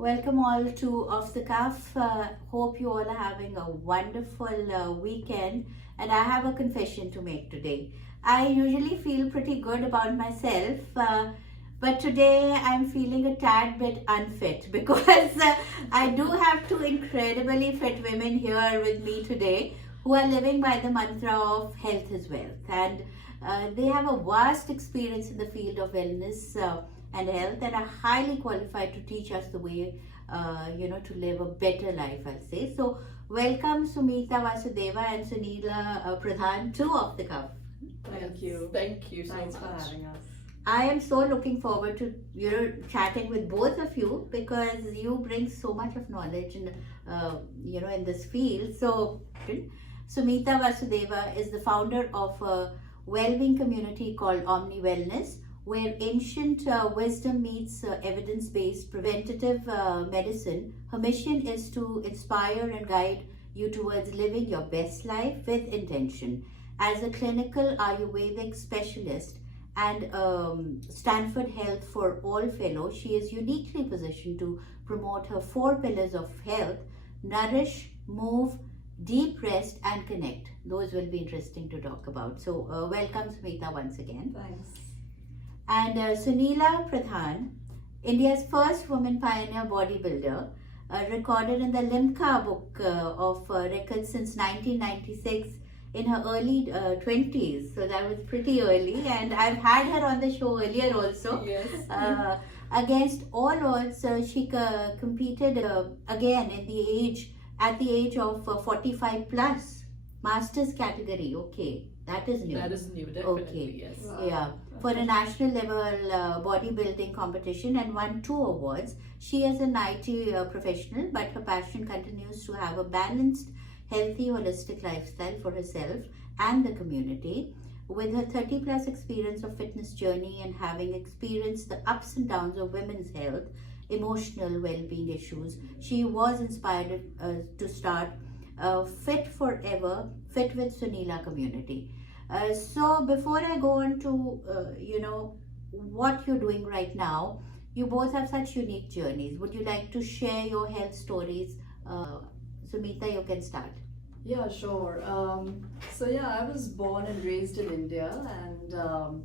Welcome all to Off the Cuff. Hope you all are having a wonderful weekend. And I have a confession to make today. I usually feel pretty good about myself, but today I'm feeling a tad bit unfit because I do have two incredibly fit women here with me today who are living by the mantra of health is wealth. And they have a vast experience in the field of wellness. And health, and are highly qualified to teach us the way to live a better life, I'll say. So welcome Sumita Vasudeva and Sunila Pradhan to Off the Cuff. Thank you. Thank you so Thanks much. for having us. I am so looking forward to chatting with both of you because you bring so much of knowledge and in this field. So Sumita Vasudeva is the founder of a well-being community called Omni Wellness, where ancient wisdom meets evidence-based preventative medicine. Her mission is to inspire and guide you towards living your best life with intention. As a clinical Ayurvedic specialist and Stanford Health for All fellow, she is uniquely positioned to promote her 4 pillars of health: nourish, move, deep rest, and connect. Those will be interesting to talk about. So welcome Smita once again. Thanks. And Sunila Pradhan, India's first woman pioneer bodybuilder, recorded in the Limca Book of Records since 1996 in her early 20s. So that was pretty early, and I've had her on the show earlier also. Yes. Against all odds, she competed again at the age of 45 plus, masters category. Okay, that is new. That is new, definitely, Okay. yes. Wow. Yeah, for a national level bodybuilding competition and won 2 awards. She is an IT professional, but her passion continues to have a balanced, healthy, holistic lifestyle for herself and the community. With her 30 plus experience of fitness journey and having experienced the ups and downs of women's health, emotional well-being issues, she was inspired to start Fit Forever, Fit with Sunila community. So before I go on to what you're doing right now, you both have such unique journeys. Would you like to share your health stories? Sumita, you can start. Yeah, sure. I was born and raised in India and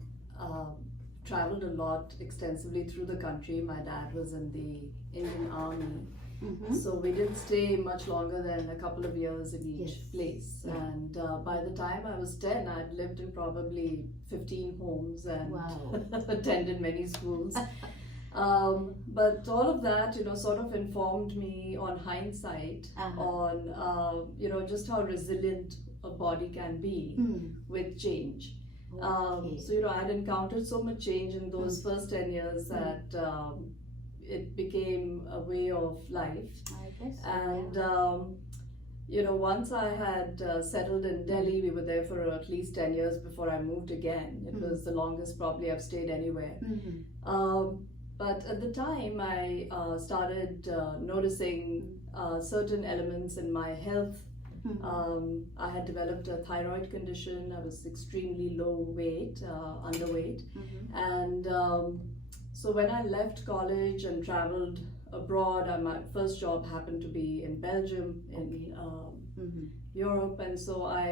traveled a lot extensively through the country. My dad was in the Indian Army. Mm-hmm. So we didn't stay much longer than a couple of years in each Yes. place. Yeah. And by the time I was 10, I'd lived in probably 15 homes and Wow. attended many schools. But all of that, sort of informed me on hindsight Uh-huh. on, just how resilient a body can be with change. Okay. I'd encountered so much change in those first 10 years that it became a way of life. I guess so, And, yeah. once I had settled in Delhi, we were there for at least 10 years before I moved again. It was the longest probably I've stayed anywhere. Mhm. But at the time, I started noticing certain elements in my health. Mhm. I had developed a thyroid condition. I was extremely low weight, underweight. Mhm. And so when I left college and traveled abroad, my first job happened to be in Belgium, in Mhm. Europe. And so I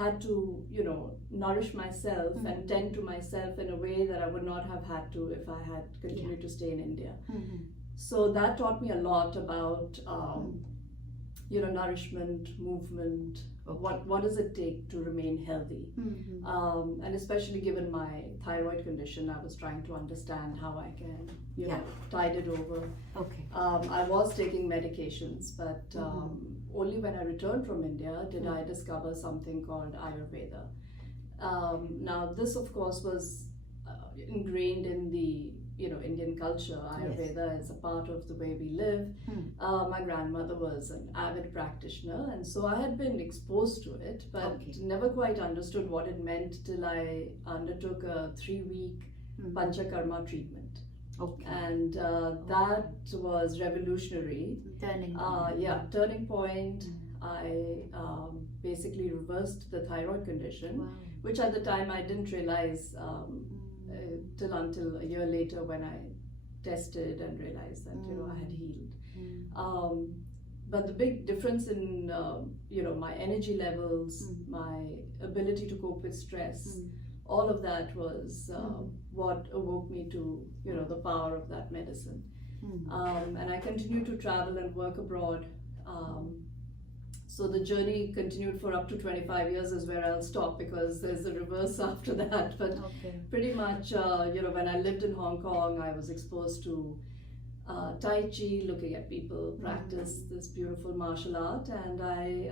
had to, nourish myself and tend to myself in a way that I would not have had to if I had continued to stay in India. Mhm. So that taught me a lot about, nourishment, movement. Okay. What does it take to remain healthy? Mhm. And especially given my thyroid condition, I was trying to understand how I can, Yeah. tide it over. Okay. I was taking medications, but only when I returned from India did I discover something called Ayurveda. Now, this, of course, was ingrained in the Indian culture. Ayurveda is a part of the way we live. My grandmother was an avid practitioner, and so I had been exposed to it, but Okay. never quite understood what it meant till I undertook a 3-week Panchakarma treatment. Okay. And that was revolutionary. Turning. Turning point. I basically reversed the thyroid condition, Wow. which at the time I didn't realize till until a year later when I tested and realized that I had healed. But the big difference in my energy levels, my ability to cope with stress, all of that was what awoke me to the power of that medicine. And I continued to travel and work abroad. So the journey continued for up to 25 years is where I'll stop, because there's a reverse after that. But pretty much, when I lived in Hong Kong, I was exposed to Tai Chi, looking at people practice this beautiful martial art, and I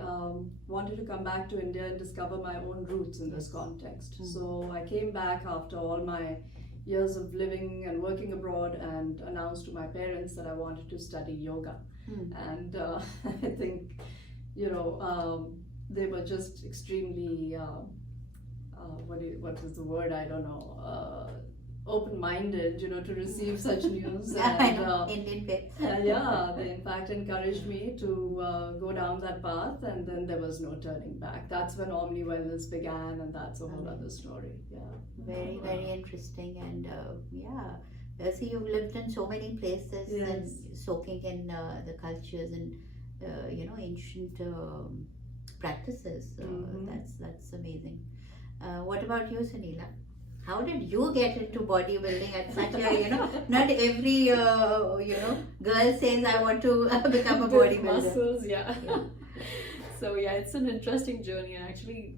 wanted to come back to India and discover my own roots in this context. So I came back after all my years of living and working abroad and announced to my parents that I wanted to study yoga. And I think they were just extremely what is the word, I don't know, open-minded to receive such news. And Indian parents. they in fact encouraged me to go down that path, and then there was no turning back. That's when Omni Wellness began, and that's a whole other story. Very, very interesting. And see, you've lived in so many places and soaking in the cultures and ancient practices. That's amazing. What about you, Sunila? How did you get into bodybuilding at such a, not every, girl says, I want to become a bodybuilder. Muscles, So it's an interesting journey, and actually,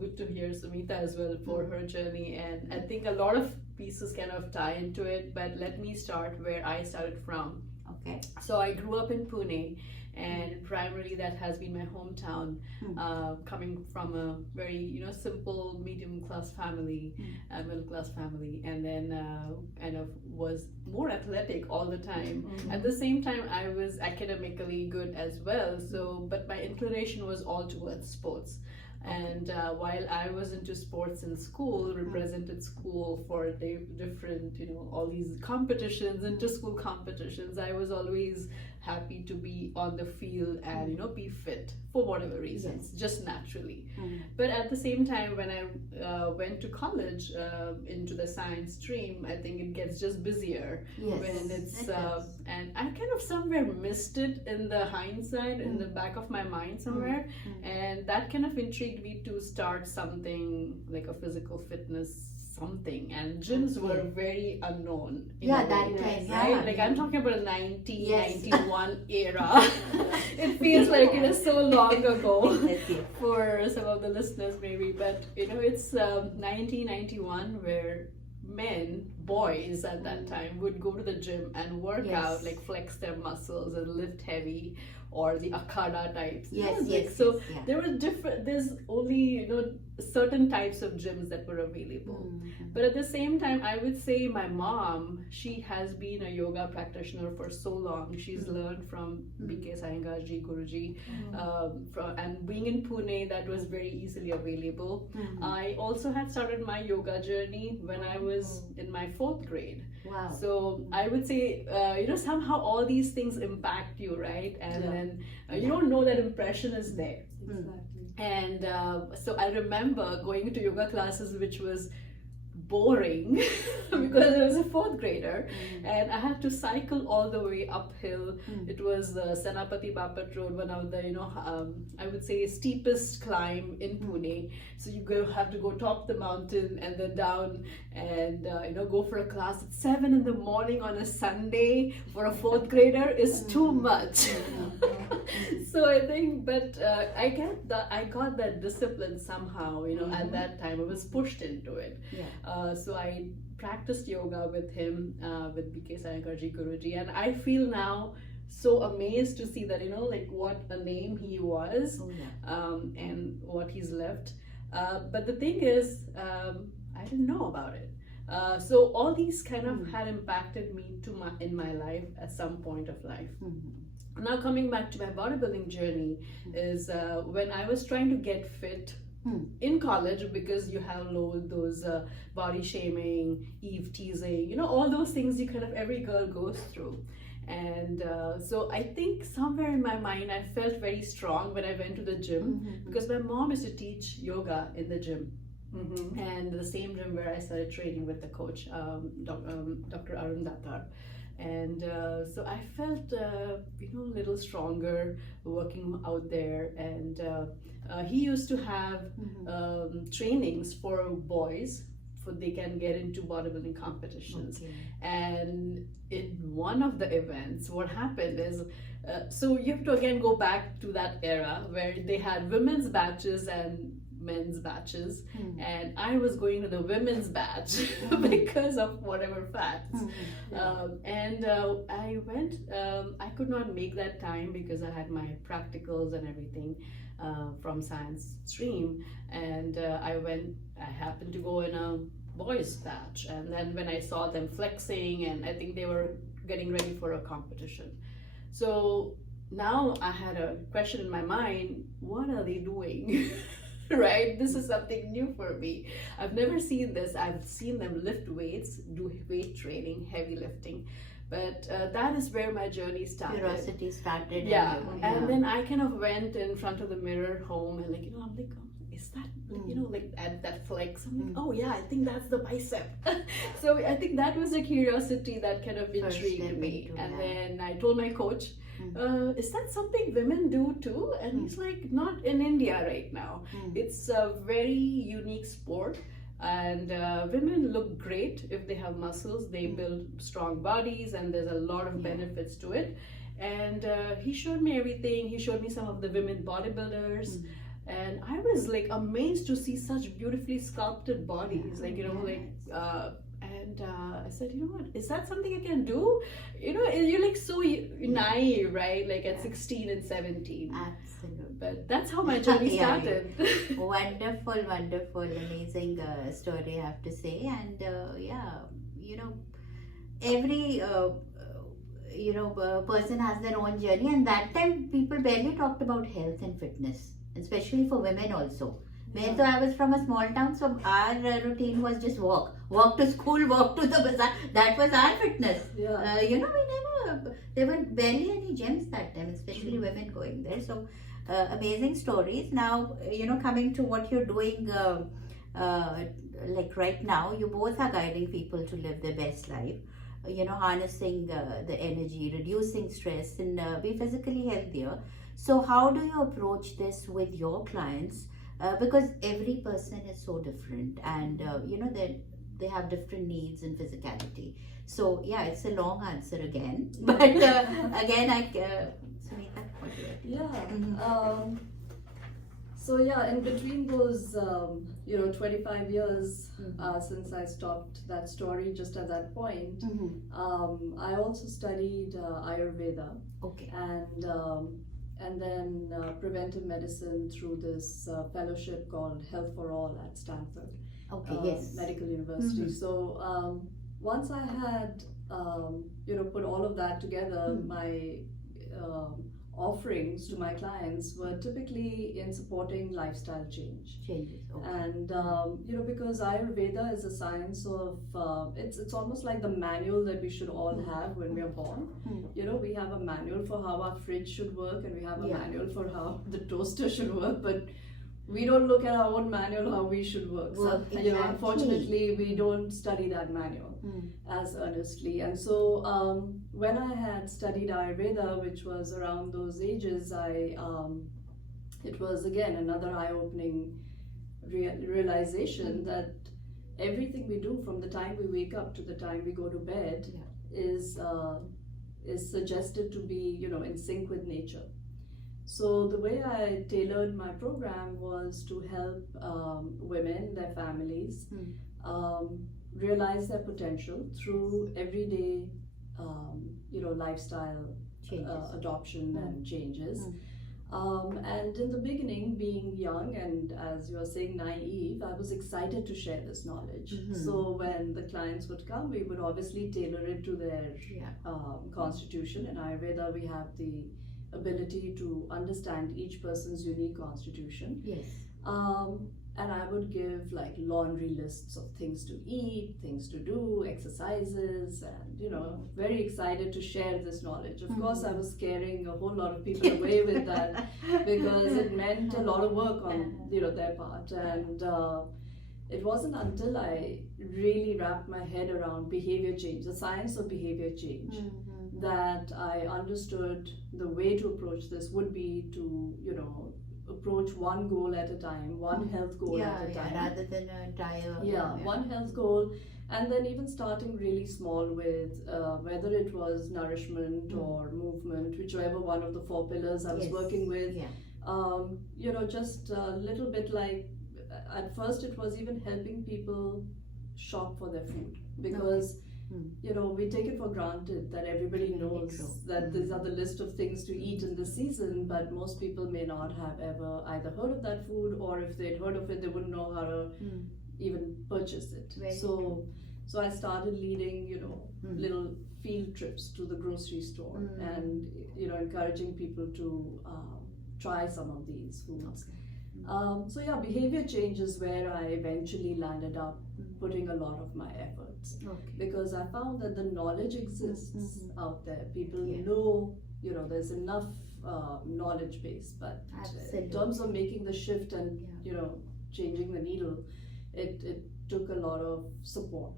good to hear Sumita as well for her journey. And I think a lot of pieces kind of tie into it, but let me start where I started from. Okay. So I grew up in Pune, and primarily that has been my hometown, coming from a very simple medium class family, middle class family, and then kind of was more athletic all the time. At the same time, I was academically good as well, but my inclination was all towards sports. And while I was into sports in school, represented school for different, all these competitions, inter-school competitions, I was always happy to be on the field and, be fit for whatever reasons, just naturally. But at the same time, when I went to college into the science stream, I think it gets just busier when it's, and I kind of somewhere missed it in the hindsight, in the back of my mind somewhere. And that kind of intrigued me to start something like a physical fitness something, and gyms were very unknown. That time, right? Like I'm talking about a 1991 era. It feels like it is so long ago for some of the listeners maybe, but it's 1991 where boys at that time would go to the gym and work out, like flex their muscles and lift heavy, or the Akada types. There were there's only certain types of gyms that were available. But at the same time, I would say my mom, she has been a yoga practitioner for so long. She's learned from BK Sayangarji, Guruji, and being in Pune, that was very easily available. I also had started my yoga journey when I was in my 4th grade. Wow. So I would say, somehow all these things impact you, right? And then you don't know that impression is there. Exactly. And so I remember going to yoga classes, which was boring because I was a 4th grader and I had to cycle all the way uphill. It was the Senapati Bapat Road, one of the I would say steepest climb in Pune. So you have to go top the mountain and then down and go for a class at 7 in the morning on a Sunday for a 4th grader is too much. So I think, but I got that discipline somehow, at that time. I was pushed into it. So I practiced yoga with him, with BK Sayangarji Guruji, and I feel now so amazed to see that, like what a name he was, and what he's left. But the thing is, I didn't know about it. So all these kind of had impacted me in my life at some point of life. Now coming back to my bodybuilding journey is when I was trying to get fit in college, because you have those body shaming, Eve teasing, all those things every girl goes through. And so I think somewhere in my mind I felt very strong when I went to the gym, because my mom used to teach yoga in the gym. And the same gym where I started training with the coach, Dr. Arun Datar. And so I felt a little stronger working out there. And he used to have trainings for boys, for they can get into bodybuilding competitions. Okay. And in one of the events, what happened is, so you have to again go back to that era where they had women's batches and men's batches, and I was going to the women's batch because of whatever facts. I went, I could not make that time because I had my practicals and everything from science stream, and I happened to go in a boys batch, and then when I saw them flexing, and I think they were getting ready for a competition. So now I had a question in my mind, what are they doing? Right? This is something new for me. I've never seen this. I've seen them lift weights, do weight training, heavy lifting. But that is where my journey started. Curiosity started. Yeah. And then I kind of went in front of the mirror home and I'm like, oh, is that, like at that flex? I'm like, oh yeah, I think that's the bicep. So I think that was the curiosity that kind of intrigued me. And then I told my coach, is that something women do too? And he's like, not in India right now. It's a very unique sport, and women look great if they have muscles. They build strong bodies, and there's a lot of benefits to it. And he showed me everything. He showed me some of the women bodybuilders. And I was like amazed to see such beautifully sculpted bodies, and I said, what, is that something I can do? You're like so naive, right? Like at 16 and 17. Absolutely. But that's how my journey started. Wonderful, amazing story, I have to say. And every person has their own journey, and that time people barely talked about health and fitness, especially for women also. So I was from a small town, so our routine was just walk to school, walk to the bazaar. That was our fitness. There were barely any gyms that time, especially women going there. So amazing stories. Now, coming to what you're doing, like right now, you both are guiding people to live their best life. Harnessing the energy, reducing stress, and be physically healthier. So how do you approach this with your clients? Because every person is so different, and they have different needs and physicality. So yeah, it's a long answer again, but again, Sunita, what do you think? So yeah, in between those 25 years since I stopped that story, just at that point, I also studied Ayurveda. Okay. And then preventive medicine through this fellowship called Health for All at Stanford Medical University. So once I had put all of that together, my offerings to my clients were typically in supporting lifestyle changes. And because Ayurveda is a science of it's almost like the manual that we should all have when we are born. We have a manual for how our fridge should work, and we have a manual for how the toaster should work, but we don't look at our own manual how we should work. So, unfortunately, we don't study that manual as earnestly. And so when I had studied Ayurveda, which was around those ages, it was again another eye-opening realization that everything we do from the time we wake up to the time we go to bed is suggested to be in sync with nature. So the way I tailored my program was to help women, their families, realize their potential through everyday, lifestyle adoption and changes. And in the beginning, being young and, as you are saying, naive, I was excited to share this knowledge. So when the clients would come, we would obviously tailor it to their constitution. In Ayurveda, we have the ability to understand each person's unique constitution. And I would give like laundry lists of things to eat, things to do, exercises, and very excited to share this knowledge. Of course, I was scaring a whole lot of people away with that because it meant a lot of work on their part. And it wasn't until I really wrapped my head around behavior change, the science of behavior change, that I understood the way to approach this would be to, approach one goal at a time, one health goal at a time. Rather than an entire. One health goal. And then even starting really small with whether it was nourishment or movement, whichever one of the 4 pillars I was working with. Just a little bit like, at first it was even helping people shop for their food, because we take it for granted that everybody knows that these are the list of things to eat in the season, but most people may not have ever either heard of that food, or if they'd heard of it, they wouldn't know how to even purchase it. So I started leading, little field trips to the grocery store and, encouraging people to try some of these foods. Behavior change is where I eventually landed up putting a lot of my efforts, because I found that the knowledge exists out there. People know, there's enough knowledge base, but in terms of making the shift and changing the needle, it took a lot of support,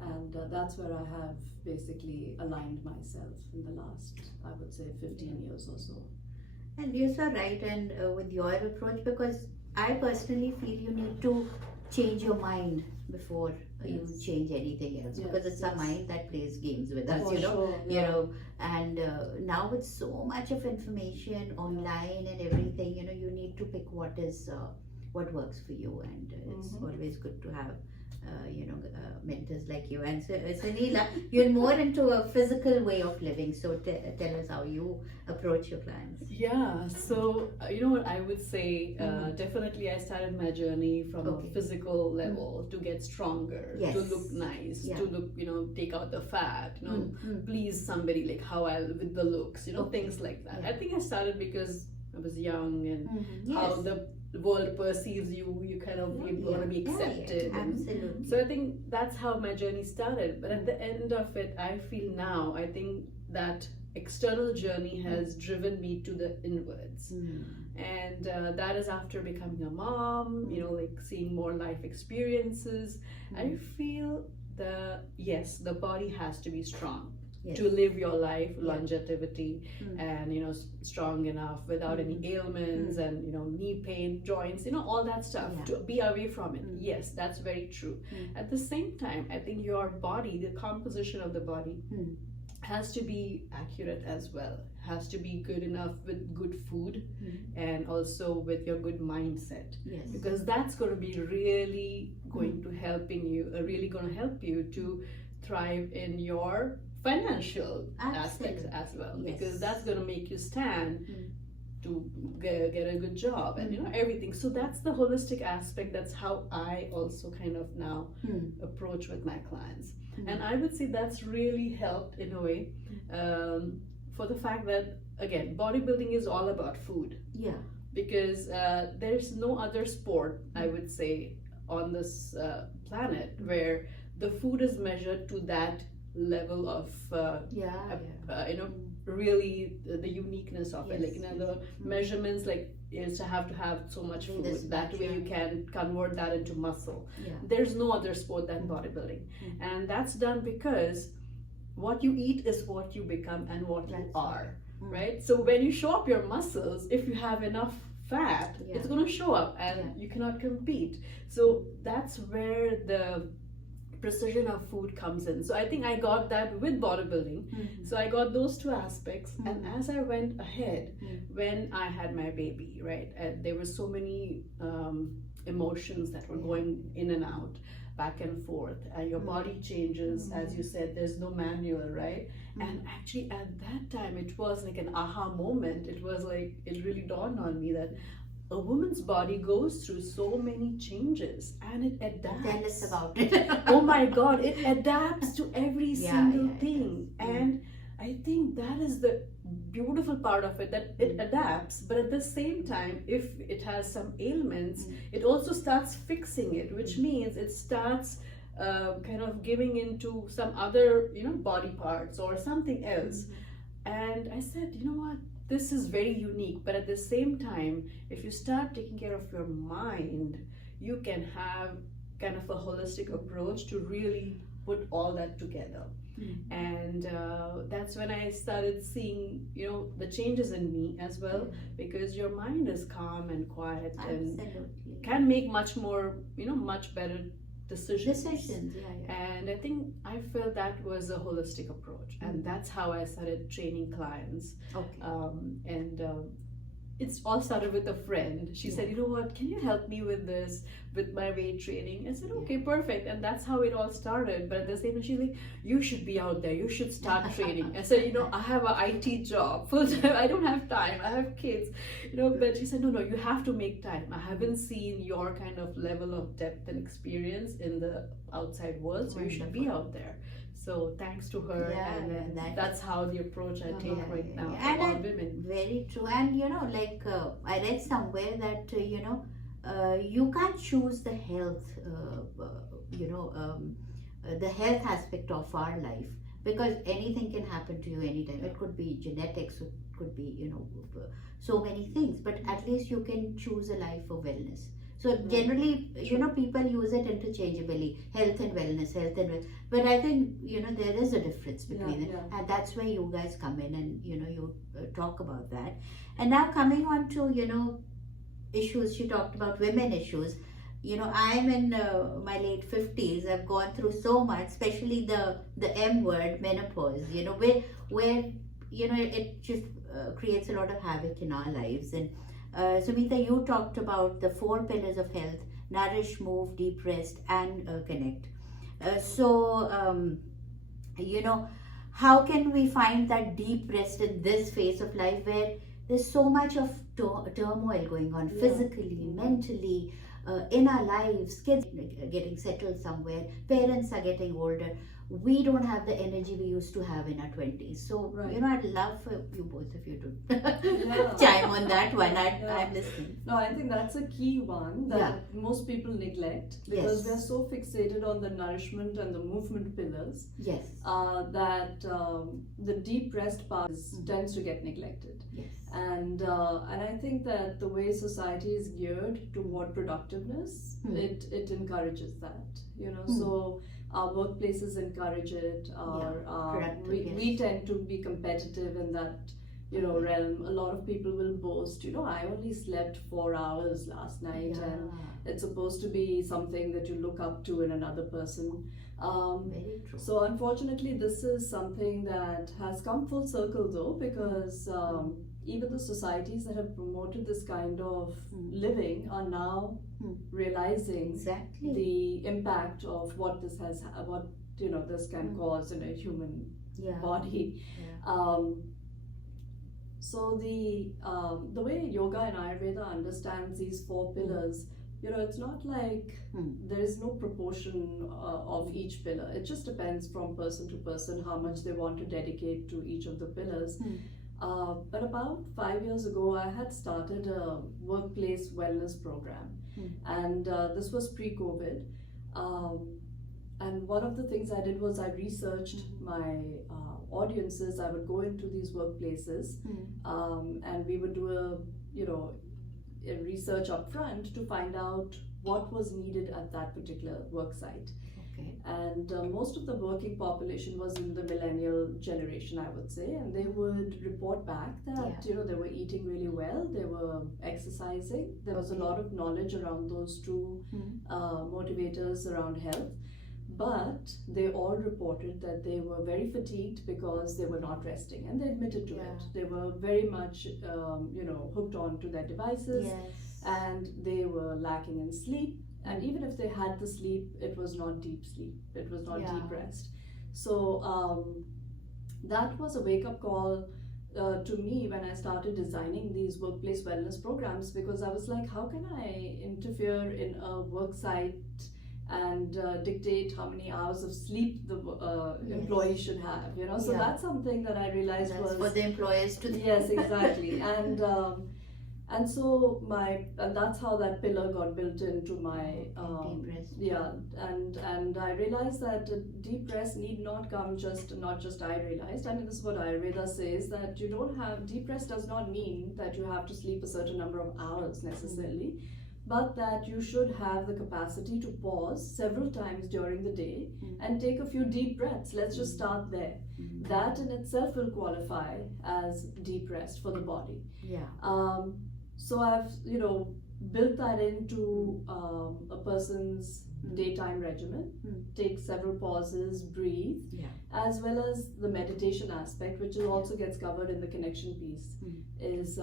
and that's where I have basically aligned myself in the last, I would say, 15 years or so. And you're so right, and with your approach, because I personally feel you need to change your mind before you change anything else, because it's our mind that plays games with us, and now with so much of information online and everything, you need to pick what works for you, and it's always good to have mentors like you. And so, Sunila, you're more into a physical way of living, so tell us how you approach your clients. Yeah, so what I would say, definitely I started my journey from a physical level to get stronger, to look nice, to look, take out the fat, please somebody, like how with the looks, things like that. I think I started because I was young, and how the world perceives you kind of you want to be accepted. Absolutely. So I think that's how my journey started. But at the end of it, I feel now, I think that external journey has driven me to the inwards, and that is after becoming a mom, like seeing more life experiences. I feel the body has to be strong to live your life, longevity, and strong enough without any ailments and knee pain, joints, all that stuff, to be away from it. Yes, that's very true. At the same time, I think your body, the composition of the body, has to be accurate as well, has to be good enough with good food, and also with your good mindset, because that's going to be really going to help you to thrive in your financial aspects as well, because that's going to make you stand to get a good job and everything. So that's the holistic aspect. That's how I also kind of now approach with my clients, and I would say that's really helped in a way, for the fact that, again, bodybuilding is all about food, because there's no other sport, I would say, on this planet where the food is measured to that level of really the uniqueness of it, like the measurements, like is to have so much food, that way you can convert that into muscle. There's no other sport than bodybuilding, and that's done because what you eat is what you become and what you are, right? So when you show up your muscles, if you have enough fat, it's going to show up, and you cannot compete. So that's where the precision of food comes in. So I think I got that with bodybuilding. So I got those two aspects, and as I went ahead, when I had my baby, right, there were so many emotions that were going in and out, back and forth, and your body changes, as you said, there's no manual, right? And actually at that time it was like an aha moment. It was like, it really dawned on me that a woman's body goes through so many changes, and it adapts. Tell us about it. Oh my God, it adapts to every single thing. And I think that is the beautiful part of it, that it adapts, but at the same time, if it has some ailments, it also starts fixing it, which means it starts kind of giving into some other, body parts or something else. And I said, you know what? This is very unique, but at the same time, if you start taking care of your mind, you can have kind of a holistic approach to really put all that together. And that's when I started seeing, you know, the changes in me as well, because your mind is calm and quiet and can make much more, you know, much better decisions. And I think I felt that was a holistic approach, and that's how I started training clients. It's all started with a friend. She said, you know what, can you help me with this, with my weight training? I said, okay, perfect. And that's how it all started. But at the same time, she's like, you should be out there, you should start training. I said, you know, I have an IT job full time, I don't have time, I have kids, you know. But she said, no, you have to make time. I haven't seen your kind of level of depth and experience in the outside world, so you should be out there. So thanks to her, and that's how the approach I take right now for all women. Very true. And you know, like I read somewhere that you know, you can't choose the health, the health aspect of our life, because anything can happen to you anytime. It could be genetics, it could be, you know, so many things. But at least you can choose a life of wellness. So generally, you know, people use it interchangeably, health and wellness, but I think, you know, there is a difference between it, and that's where you guys come in and, you know, you talk about that. And now coming on to, you know, issues, she talked about women issues. You know, I'm in my late 50s. I've gone through so much, especially the M word, menopause, you know, where you know, it just creates a lot of havoc in our lives. And Sumita, you talked about the 4 pillars of health: nourish, move, deep rest, and connect. You know, how can we find that deep rest in this phase of life where there's so much of turmoil going on physically, mentally, in our lives, kids getting settled somewhere, parents are getting older. We don't have the energy we used to have in our 20s. So, you know, I'd love for you both of you to chime on that one. I'm listening. No, I think that's a key one that most people neglect, because we're so fixated on the nourishment and the movement pillars that the deep rest part tends to get neglected. And I think that the way society is geared toward productiveness, it encourages that, you know. So our workplaces encourage it. We tend to be competitive in that, you know, realm. A lot of people will boast, you know, I only slept 4 hours last night, and it's supposed to be something that you look up to in another person. Very true. So unfortunately, this is something that has come full circle, though, because even the societies that have promoted this kind of living are now realizing the impact of what this has, what, you know, this can cause in a human body. So the way yoga and Ayurveda understands these 4 pillars, you know, it's not like there is no proportion of each pillar. It just depends from person to person how much they want to dedicate to each of the pillars. But about 5 years ago, I had started a workplace wellness program, and this was pre-COVID. And one of the things I did was I researched my audiences. I would go into these workplaces, and we would do a research up front to find out what was needed at that particular work site. And most of the working population was in the millennial generation, I would say, and they would report back that you know, they were eating really well, they were exercising, there was a lot of knowledge around those 2 motivators around health, but they all reported that they were very fatigued because they were not resting, and they admitted to it. They were very much you know, hooked on to their devices, and they were lacking in sleep. And even if they had the sleep, it was not deep sleep. It was not deep rest. So that was a wake-up call to me when I started designing these workplace wellness programs, because I was like, how can I interfere in a work site and dictate how many hours of sleep the employee should have, you know? So that's something that I realized was for the employers to yes, exactly. And so that's how that pillar got built into my deep rest. and I realized that deep rest need not come not just I realized, I mean, this is what Ayurveda says, that you don't have, deep rest does not mean that you have to sleep a certain number of hours necessarily, but that you should have the capacity to pause several times during the day and take a few deep breaths. Let's just start there. That in itself will qualify as deep rest for the body. Yeah. So I've, built that into a person's daytime regimen. Take several pauses, breathe, as well as the meditation aspect, which also gets covered in the connection piece, is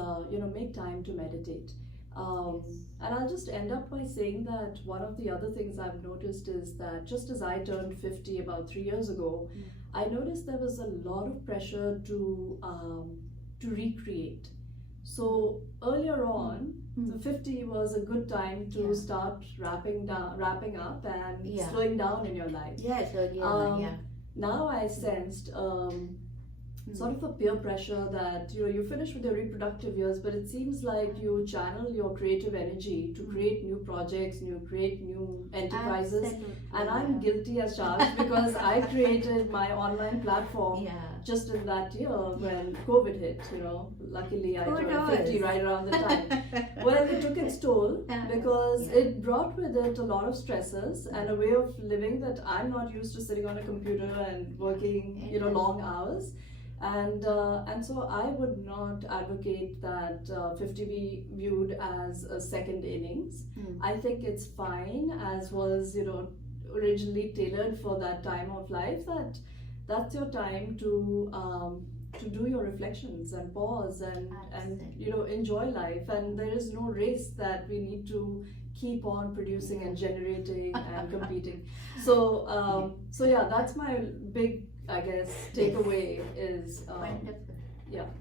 make time to meditate. And I'll just end up by saying that one of the other things I've noticed is that just as I turned 50 about 3 years ago, I noticed there was a lot of pressure to recreate. So earlier on, the 50 was a good time to start wrapping up and slowing down in your life. Yes, earlier Now I sensed sort of a peer pressure that you finish with your reproductive years, but it seems like you channel your creative energy to create new projects, create new enterprises. Absolutely, and I'm guilty as charged because I created my online platform just in that year when COVID hit. Luckily I turned 50 right around the time. Well, it took its toll because it brought with it a lot of stresses and a way of living that I'm not used to, sitting on a computer and working long hours. And so I would not advocate that 50 be viewed as a second innings. I think it's fine, as was originally tailored for that time of life, that's your time to do your reflections and pause and enjoy life. And there is no race that we need to keep on producing and generating and competing. So that's my big, I guess, takeaway is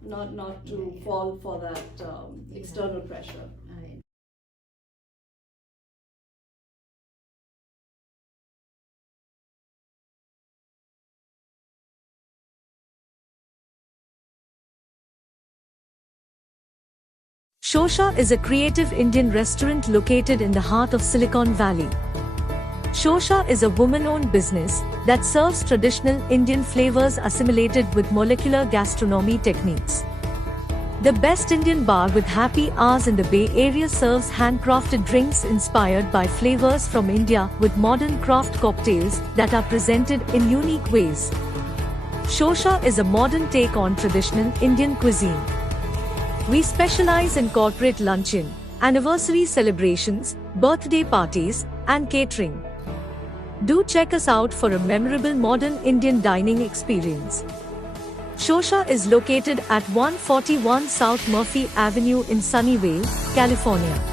not to fall for that external pressure. Shosha is a creative Indian restaurant located in the heart of Silicon Valley. Shosha is a woman-owned business that serves traditional Indian flavors assimilated with molecular gastronomy techniques. The best Indian bar with happy hours in the Bay Area serves handcrafted drinks inspired by flavors from India with modern craft cocktails that are presented in unique ways. Shosha is a modern take on traditional Indian cuisine. We specialize in corporate luncheon, anniversary celebrations, birthday parties, and catering. Do check us out for a memorable modern Indian dining experience. Shosha is located at 141 South Murphy Avenue in Sunnyvale, California.